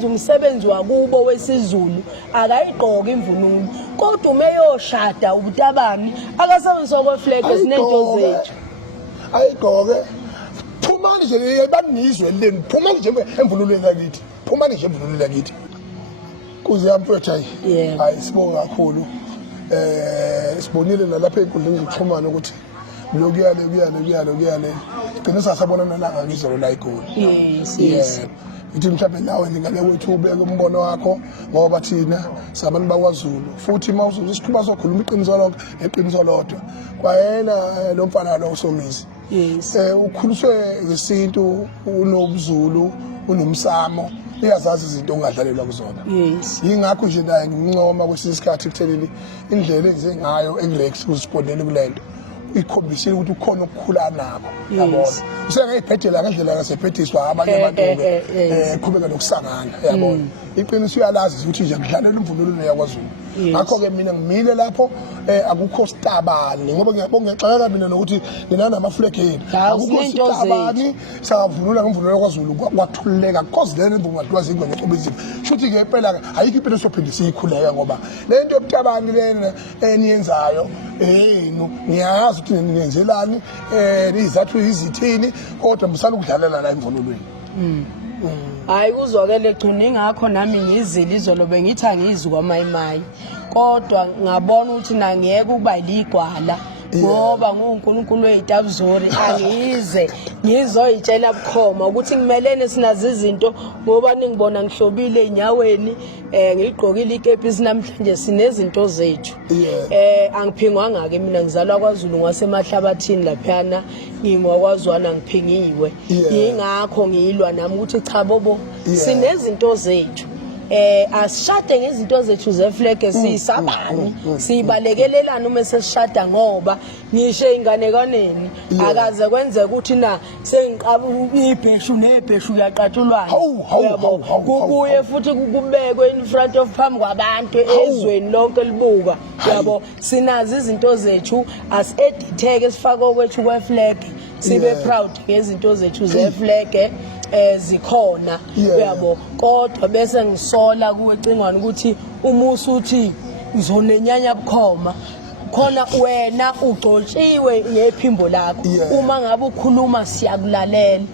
wenza umsebenzi wakubo wesizulu akayigqoka imvunulo kodwa umeyoshada ubutabani akasebenzisa kwefleke sinento zethu ayigqoke phumani nje banizwe leni phumani nje emvunulweni yakithi phumani nje emvunulweni yakithi kuze amfethu hayi sibonga kakhulu sibonile nalapha enkundleni zokuxhumana ukuthi kuyale gcina sasabona nalanga ngizolo la eGoli yes ithi mhlawumbe nawe ngingane wethu ubeke umbono wakho ngoba thina sabantu bakwaZulu futhi mawuzuza isithuba sokhuluma iqiniso lonke eqiniso lodwa kwayena lo mfana lo uSomizi yes ukhuliswe ngesintu unobuZulu unomsamo uyazazi izinto ongadlalelwa kuzona yes yingakho nje naye ngincoma kwesisikhathi kutheleli indlela engize ngayo engirex usiponele kulento ikhombisile ukuthi ukhona ukukhula nabo yabona usengayibhedela ngendlela kasebhediswa abanye abantu qhubeka nokusangana yabona iqiniso uyalazi ukuthi nje ngidlalela imvunulo yakwaZulu ngakho ke mina ngimile lapho akukho sitabani ngoba ngiyabonga mina nokuthi nina namaflegi yenu akukho sitabani savunula ngemvunulo yakwaZulu kwathuleka because lena imvunulo ngadwazi ingwe ngecobizima futhi ke impela ke ayikho impilo sophinde siyikhuleka ngoba lento yobutabani lena eniyenzayo ngiyazi ukuthi nenzelani izathu izithini kodwa musana ukudlalela la emvunulweni hayi kuzwakele gcina ingakho nami ngizile izolo bengithi angizwi kwaMayimayi kodwa ngabona ukuthi nangiyeke ukuba ligwala ngoba nguNkulunkulu wezitabuzori angize ngizoyitshela bukhoma ukuthi ngimelene sinazi izinto ngoba ningibona ngihlobile enyaweni ngigqokile ikepisi namhlanje sinezinto zethu angiphingwanga ke mina ngizalwa kwaZulu ngwasemahlabathini laphana ngingwakwazwana ngiphingiwe ingakho ngiyilwa nami ukuthi cha bobo sinezinto zethu asishade ngezinto zethu zefleke sisabani sibalekelelana uma sesishada ngoba ngisho inganekaneni akaze kwenze ukuthi na sengiqaba ibheshu nebheshu yaqatshulwana uyabo kubuye futhi kubekwe in front of phambi kwabantu ezweni lonke libuka yabo sinazi izinto zethu aseditheke sifaka kwethu kwefleke sibe proud ngezinto zethu zefleke zikhona uyabo kodwa bese ngisola kuwecingwana ukuthi umusa uthi ngizonenyanya bukhoma khona wena ugcotshiwe ngephimbo lakho uma ngabe ukhuluma siyakulalela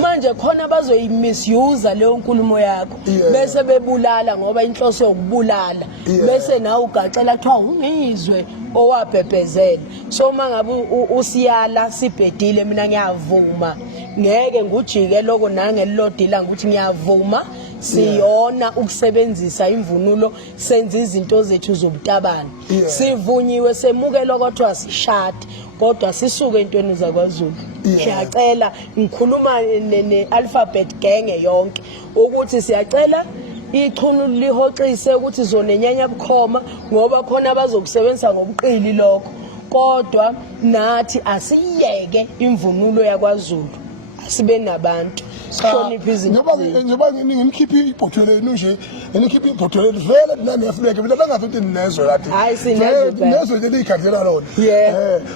manje khona bazoyimisuse leyo nkulumo yakho bese bebulala ngoba inhloso yokubulala bese nawe ugacela kuthiwa ungizwe owabhebhezela so mangabe usiyala sibhedile mina ngiyavuma ngeke ngujike lokho nangelilodila ukuthi ngiyavuma siyona ukusebenzisa imvunulo senza izinto zethu zobutabani sivunyiwe semukelo kodwa sishade kodwa sisuke entweni zakwaZulu siyacela ngikhuluma ne-alphabet gang yonke ukuthi siyacela ichunu lihoxise ukuthi zonenyanya bukhoma ngoba khona abazokusebenzisa ngobuqili lokho kodwa nathi asiyeke imvunulo yakwaZulu asibe nabantu sihloniphe izinto njengoba nginikhiphi ibhotolo nje nginikhiphi ibhotolo vele nani yafuleke mina bangafithi ninezo lathi hayi sinezo nezo nje ikhandlela lona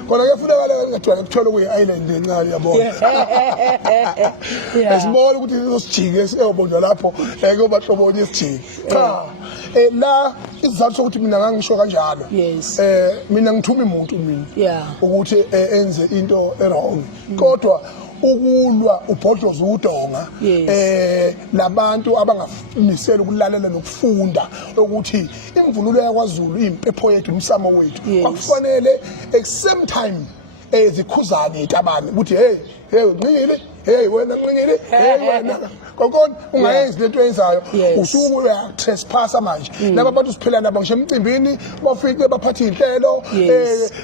kodwa kuyafuneka ngathiwa kuthola kuyi-island encane yabona esibona ukuthi sizosijike siyobonjwa lapho kuyobahlobonye isijike cha la isizathu sokuthi mina ngangisho kanjalo mina ngithuma umuntu mina ukuthi enze into errong kodwa ukulwa ubhodloza udonga labantu abangafinisela ukulalela nokufunda ukuthi imvunulo yakwaZulu impepho yethu umsamo wethu akufanele at same time zikhuzane itabane ukuthi hey nqinile wena nqinile wena konke ungayenzi lento eyenzayo usuku uya-trespassa manje laba bantu siphila nabo ngisho emcimbini bafike baphatha iy'nhlelo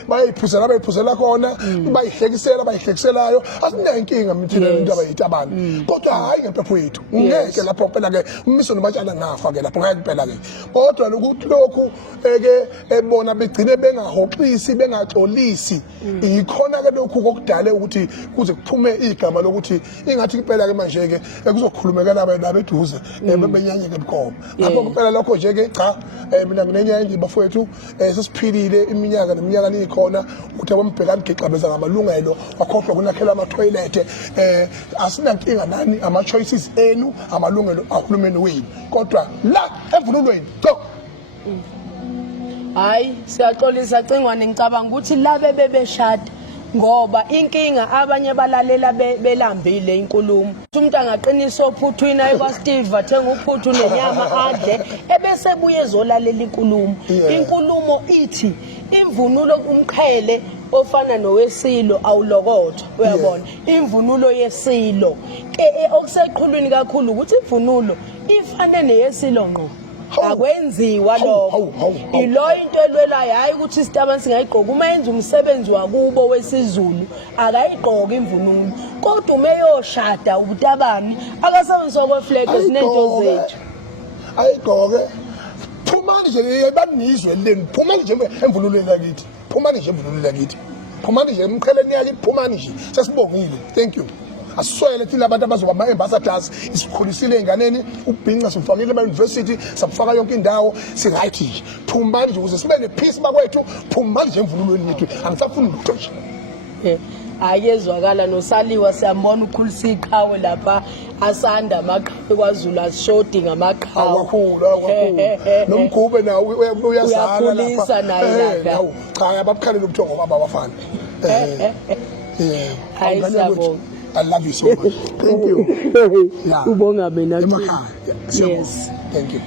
bayiphuzela khona bayihlekiselayo asinenkinga mithina into abayitabani kodwa hhayi ngempepho yethu ngeke lapho phela-ke umiso nobatshana ngafa-ke lapho ngeke phela-ke kodwa lokuthi lokhu-ke bona begcine bengahoxisi bengaxolisi yikhona-ke lokhu kokudale ukuthi kuze kuphume igama lokuthi ukuthi ingathi impela ke manje ke kuzokhulumeka nabo eduze bebenyanyeke ebukhoma lapho kuphela lokho nje ke cha mina nginenye bafowethu sesiphilile iminyaka neminyaka nikhona ukuthi abambhekani gixabeza ngamalungelo wakhohlwa kunakhela ama toilet asinankinga nani ama choices enu amalungelo ahulumeni wenu kodwa la emvunulweni go hayi siyaxolisa cingwane ngicabanga ukuthi labe bebeshada ngoba inkinga abanye balalela belambile inkulumo umuntu angaqinisa ophuthwini ayekwa Steve athenga uphuthu nenyama adle ebese buye ezolalela inkulumo inkulumo ithi imvunulo umqhele ofana nowesilo awulokotho uyabona imvunulo yesilo okuseqhulwini kakhulu ukuthi imvunulo ifane neyesilo ngqo akwenziwa lokho ilo into elwelayo hayi ukuthi isitaba singayigqoka uma yenza umsebenzi wakubo wesizulu akayigqoka imvunulo kodwa umeyoshada ubutabani akasebenzisa kweflag esinento zethu ayigqoke phumani nje banizwe leni phumani nje emvunulweni yakithi phumani nje emvunulweni yakithi phumani nje emqheleni yakithi phumani nje sesibongile thank you aswele thina abantu abazoba ama-ambassadors isikhulisile ey'nganeni ukubhinca simfakile ema-university sabufaka yonke indawo si-right nje phumani nje ukuze sibe ne-peace bakwethu phumani nje emvunulweni yethu angisafuni lutho nje akezwakala nosaliwa siyambona ukhulisa iqhawe lapha asanda amaqhawe kwaZulu asishodi ngamaqhawe akakhulu nomgube nawo uyazala lapha nawo cha ababukhalela ubuthongo baba abafana hayi siyabonga I love you so much. Thank you. Ubonga mina. Yes. Thank you.